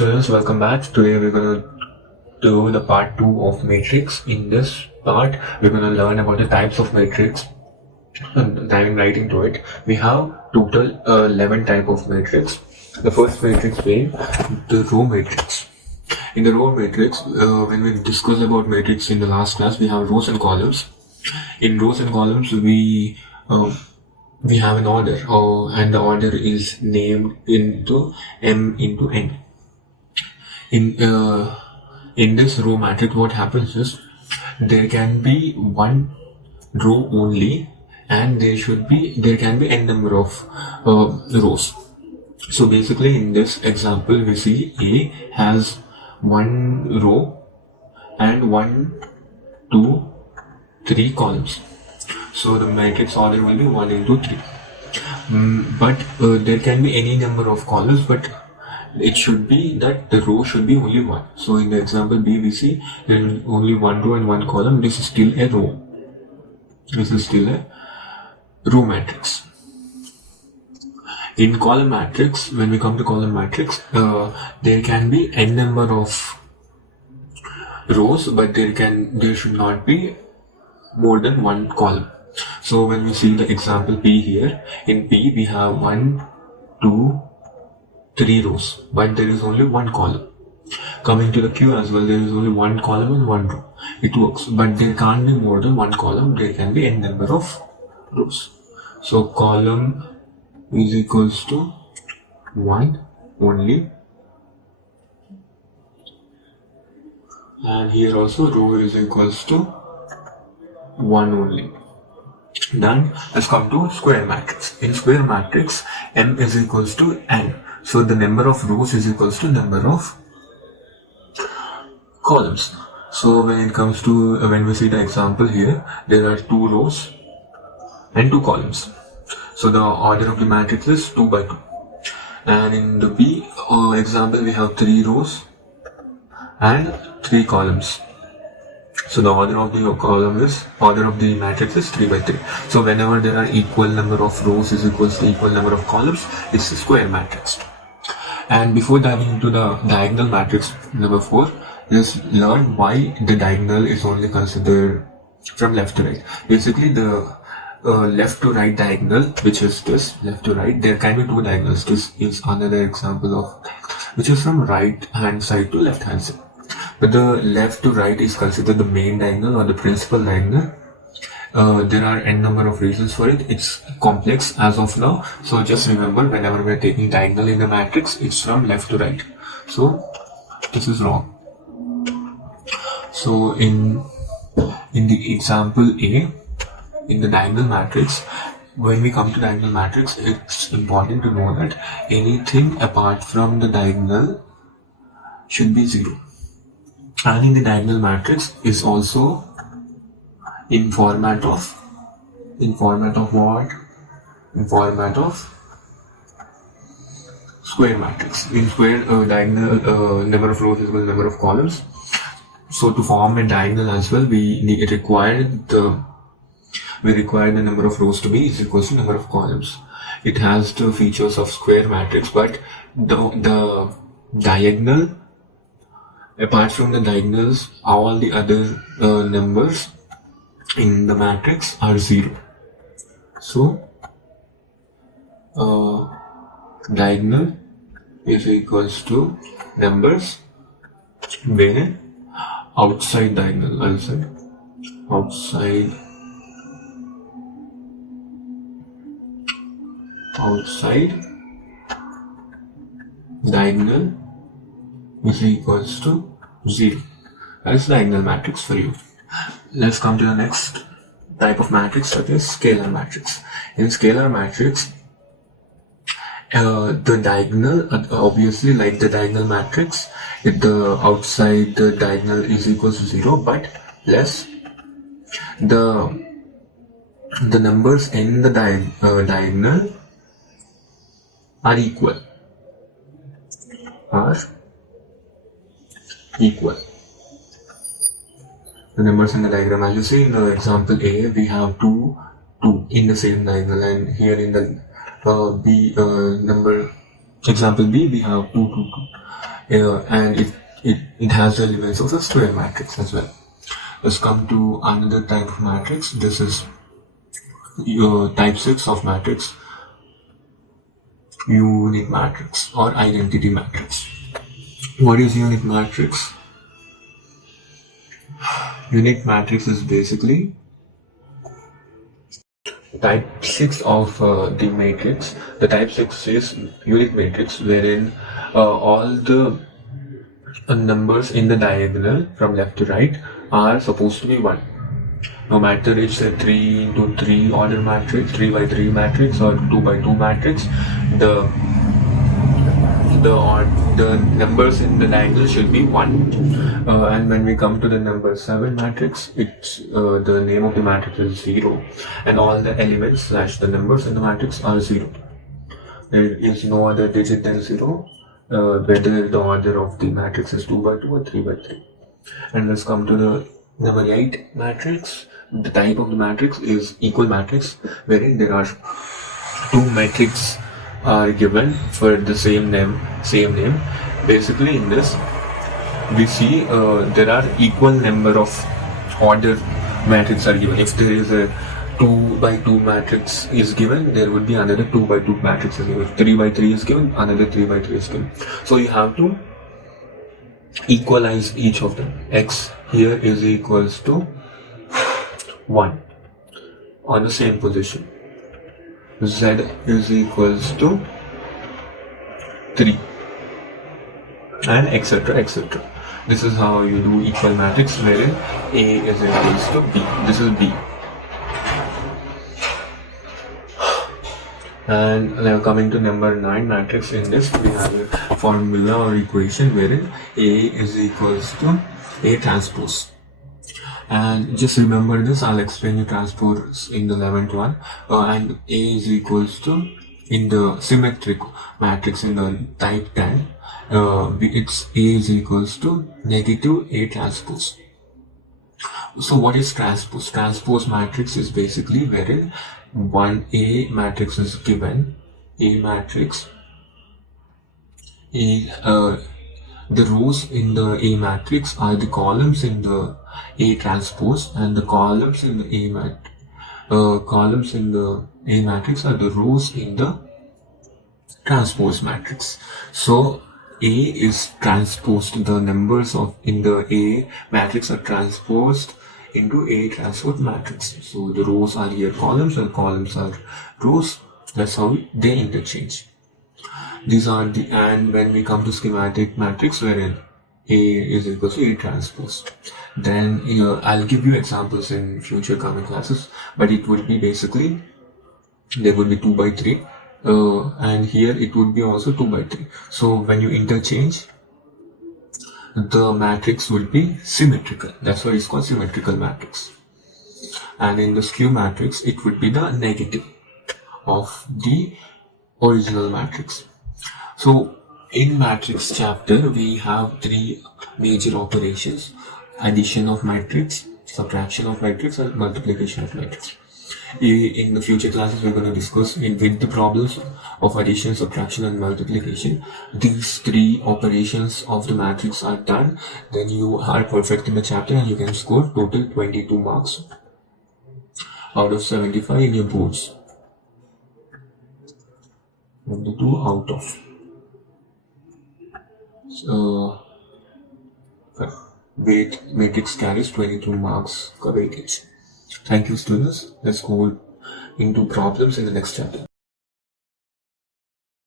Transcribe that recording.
Students, welcome back. Today we're going to do the part 2 of matrix. In this part, we're going to learn about the types of matrix and diving right into it. We have total 11 type of matrix. The first matrix being the row matrix. In the row matrix, when we discussed about matrix in the last class, we have rows and columns. In rows and columns, we have an order, and the order is named into M into N. In this row matrix, what happens is there can be one row only, and there can be n number of rows. So basically, in this example, we see A has one row and 1, 2, 3 columns. So the matrix order will be 1 into 3. But there can be any number of columns, but it should be that the row should be only one. So in the example B, we see there is only one row and one column. This is still a row. This is still a row matrix. In column matrix, when we come to column matrix, there can be n number of rows, but there should not be more than one column. So when we see the example P here, in P we have 1, 2, 3 rows, but there is only one column. Coming to the Q as well, there is only one column and one row. It works, but there can't be more than one column. There can be n number of rows. So column is equals to 1 only, and here also row is equals to 1 only. Then let's come to square matrix. In square matrix, M is equals to N. So the number of rows is equals to number of columns. So when it comes to, when we see the example here, there are 2 rows and 2 columns. So the order of the matrix is 2 by 2. And in the B example, we have 3 rows and 3 columns. So the order of the matrix is 3 by 3. So whenever there are equal number of rows is equals to equal number of columns, it's a square matrix. And before diving into the diagonal matrix number 4, let's learn why the diagonal is only considered from left to right. Basically, the left to right diagonal, which is this left to right, there can be 2 diagonals. This is another example of which is from right hand side to left hand side. But the left to right is considered the main diagonal or the principal diagonal. There are n number of reasons for it. It's complex as of now. So just remember, whenever we are taking diagonal in the matrix, it's from left to right. So this is wrong. So in the example A, in the diagonal matrix, when we come to diagonal matrix, it's important to know that anything apart from the diagonal should be 0. And in the diagonal matrix is also in format of what? In format of square matrix. In square diagonal number of rows is equal to number of columns. So to form a diagonal as well, we require the number of rows to be is equal to number of columns. It has the features of square matrix, but the diagonal, apart from the diagonals, all the other numbers in the matrix are 0. So diagonal is equals to numbers where outside diagonal, outside diagonal is equals to 0. That is diagonal matrix for you. Let's come to the next type of matrix, that is scalar matrix. In scalar matrix, the diagonal, obviously like the diagonal matrix, if the outside the diagonal is equals to 0, but plus the numbers in the diagonal are equal. The numbers in the diagram, as you see in the example A, we have 2, 2 in the same diagonal, and here in the B number example B, we have 2, 2, 2. And it has the elements of a square matrix as well. Let's come to another type of matrix. This is your type 6 of matrix, unit matrix or identity matrix. What is unit matrix? Unit matrix is basically type 6 of the matrix. The type 6 is unit matrix, wherein all the numbers in the diagonal from left to right are supposed to be 1. No matter it's a 3 into 3 order matrix, 3 by 3 matrix or 2 by 2 matrix, the numbers in the diagonal should be 1. And when we come to the number 7 matrix, it's the name of the matrix is 0, and all the elements / the numbers in the matrix are 0. There is no other digit than 0, whether the order of the matrix is 2 by 2 or 3 by 3. And let's come to the number 8 matrix. The type of the matrix is equal matrix, wherein there are 2 matrices are given for the same name. Basically, in this we see there are equal number of order matrices are given. If there is a 2 by 2 matrix is given, there would be another 2 by 2 matrix is given. If 3 by 3 is given, another 3 by 3 is given. So you have to equalize each of them. X here is equals to 1 on the same position. Z is equals to 3, and etc. etc. This is how you do equal matrix, wherein A is equals to B. This is B. And now coming to number 9 matrix, in this we have a formula or equation wherein A is equals to A transpose. And just remember this, I'll explain you transpose in the 11th one. And A is equals to, in the symmetric matrix in the type 10, it's A is equals to negative A transpose. So what is transpose? Transpose matrix is basically wherein one A matrix is given, A matrix, the rows in the A matrix are the columns in the A transpose, and the columns in the A matrix are the rows in the transpose matrix. So A is transposed, the numbers in the A matrix are transposed into A transpose matrix. So the rows are here columns and columns are rows. That's how they interchange. These are and when we come to schematic matrix, wherein A is equal to A transpose, then I'll give you examples in future coming classes, but it would be basically, there would be 2 by 3, and here it would be also 2 by 3. So when you interchange, the matrix will be symmetrical. That's why it's called symmetrical matrix. And in the skew matrix, it would be the negative of the original matrix. So in matrix chapter, we have 3 major operations: addition of matrix, subtraction of matrix, and multiplication of matrix. In the future classes, we're going to discuss with the problems of addition, subtraction, and multiplication. These 3 operations of the matrix are done, then you are perfect in the chapter and you can score total 22 marks out of 75 in your boards. 22 out of. So, weight matrix carries 22 marks weightage. Thank you, students. Let's go into problems in the next chapter.